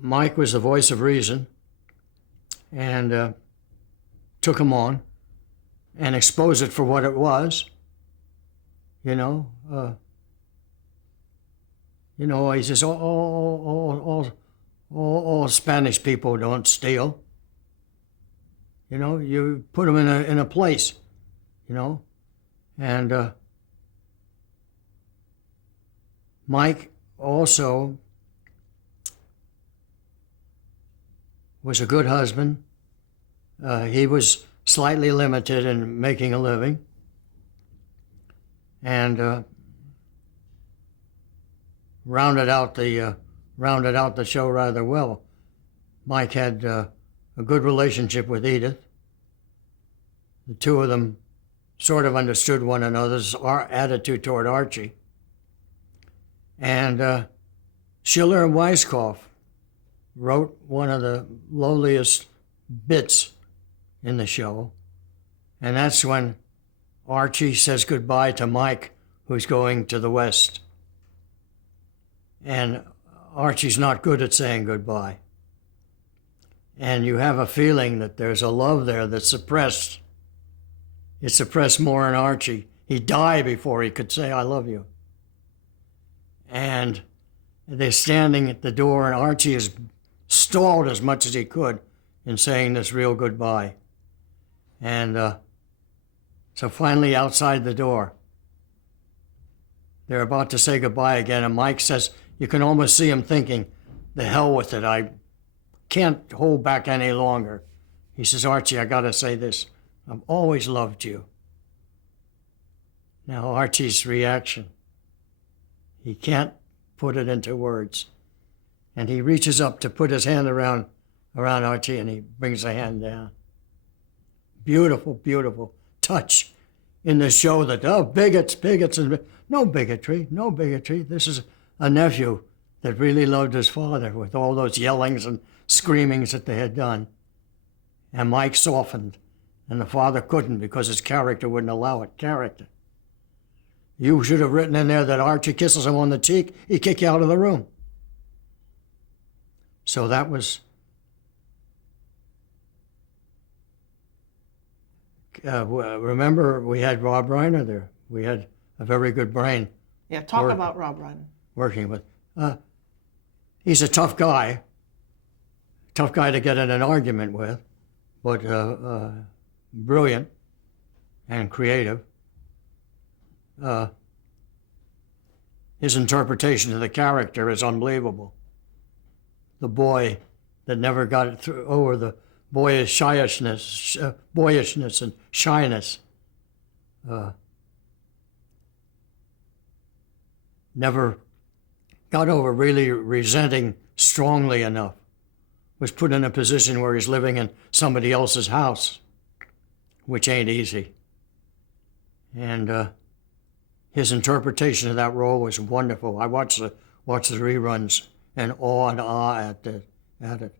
Mike was the voice of reason, and took him on and exposed it for what it was. You know, he says all Spanish people don't steal. You know, you put them in a place. You know, and Mike also was a good husband. He was slightly limited in making a living, and rounded out the show rather well. Mike had a good relationship with Edith. The two of them sort of understood one another's attitude toward Archie. And Schiller and Weisskopf wrote one of the lowliest bits in the show, and that's when Archie says goodbye to Mike, who's going to the West. And Archie's not good at saying goodbye. And you have a feeling that there's a love there that's suppressed. It's suppressed more in Archie. He'd die before he could say, I love you. And they're standing at the door, and Archie has stalled as much as he could in saying this real goodbye. And so finally outside the door, they're about to say goodbye again, and Mike says, you can almost see him thinking, the hell with it, I can't hold back any longer. He says, Archie, I gotta say this, I've always loved you. Now Archie's reaction, he can't put it into words. And he reaches up to put his hand around Archie, and he brings the hand down. Beautiful, beautiful touch in the show that, bigots, and no bigotry. This is a nephew that really loved his father with all those yellings and screamings that they had done. And Mike softened, and the father couldn't because his character wouldn't allow it. Character. You should have written in there that Archie kisses him on the cheek, he'd kick you out of the room. So that was remember, we had Rob Reiner there. We had a very good brain. Yeah, talk about Rob Reiner. Working with. He's a tough guy to get in an argument with, but brilliant and creative. His interpretation of the character is unbelievable. The boy that never got it through over the boyishness and shyness. Never got over really resenting strongly enough. Was put in a position where he's living in somebody else's house, which ain't easy. And his interpretation of that role was wonderful. I watched the reruns in awe and awe at it.